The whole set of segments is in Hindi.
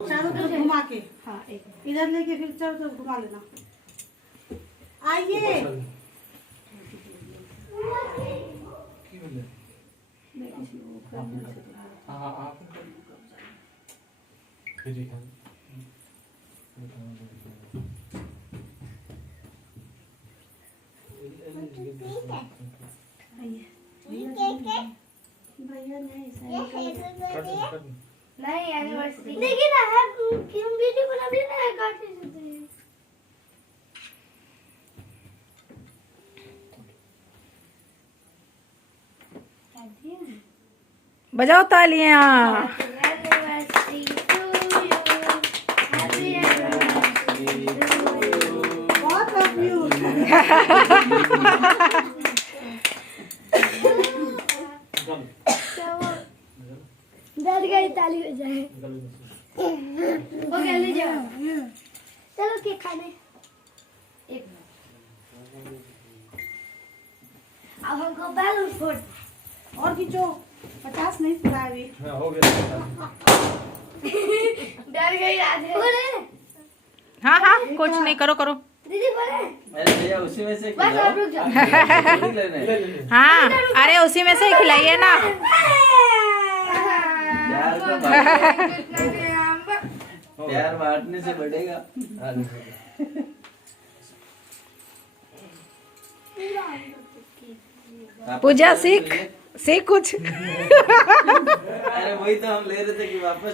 चारों तरफ घुमा के, हाँ एक इधर लेके फिर चारों तरफ घुमा लेना। आइए भैया नहीं एनिवर्सरी लेकिन है क्यों वीडियो बना भी ना काटे देते हैं। बजाओ तालियां। Anniversary to you, happy anniversary to you. बहुत लव यू। डर गई ताली हो जाए। ओके ले जाओ, चलो केक खाने। एक अब हमको बैलून फोड़ और खींचो, 50 नहीं पूरा अभी। हो गया। डर गई आधे बोले। हाँ हाँ कुछ नहीं, करो करो। दीदी बोले अरे भैया उसी में से बस आप रुक जाओ। हाँ अरे उसी में से ही खिलाइए ना। प्यार बांटने से बढ़ेगा। पूजा सीख कुछ। अरे वही तो हम ले रहे थे कि वापस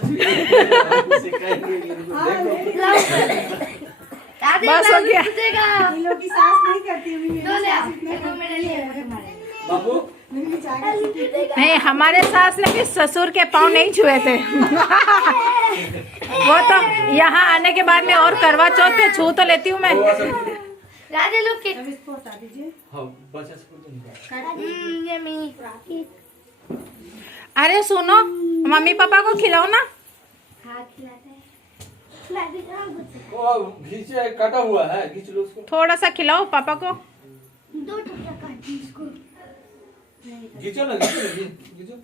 सिखाएंगे। बस हो गया। इन लोग की सास नहीं करती अभी मेरे लिए बाबू नहीं, हमारे सास ने भी ससुर के पाँव नहीं छुए थे। वो तो यहाँ आने के बाद में और करवा चौथ पे छू तो लेती हूँ मैं। राधे लोग के अब इसको हटा दीजिए। हाँ बस इसको यम्मी। अरे सुनो, मम्मी पापा को खिलाओ ना। हाँ खिलाते हैं। खिला दे कुछ। वो घीचे कटा हुआ है, घीच लो उसको। थोड़ा सा खिलाओ पापा को। 2 टुकड़ा काट दी इसको। घीचो ना, घीचो।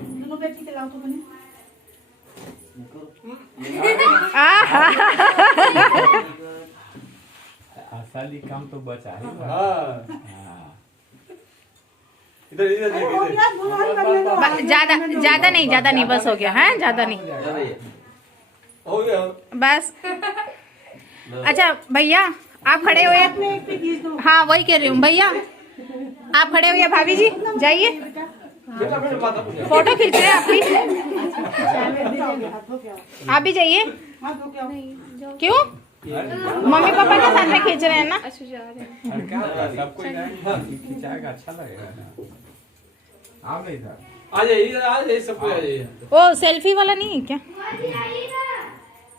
दोनों बेटी खिलाओ तो बने। असली काम तो बचा है। हाँ इधर इधर अरे हो गया, गुलहर करने दो। ज्यादा नहीं, बस हो गया है, ज्यादा नहीं हो गया। बस। अच्छा भैया आप खड़े हुए। अपने एक पे खींच दो। हाँ वही कह रही हूँ भैया, आप खड़े हुए। भाभी जी जाइए, बेटा बेटा माता पूजा। फोटो खींच रहे हैं आप भी। हाथ धो के आओ। आप भी जाइए। हाथ धो के आओ। क्यों? मम्मी पापा के साथ में खींच रहे हैं ना। और क्या होगा, सबको खिंचाएगा, अच्छा लगेगा ना। आप इधर आ जाइए, आ जाइए, सबको आ जाइए। वो सेल्फी वाला नहीं है क्या? मम्मी आई ना।